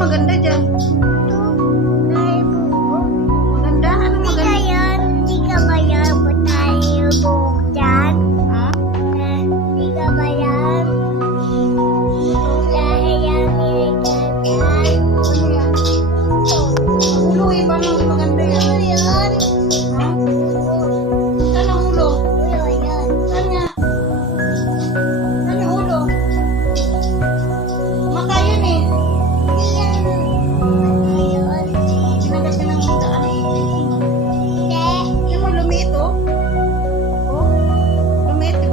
maganda dyan.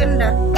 cylinder.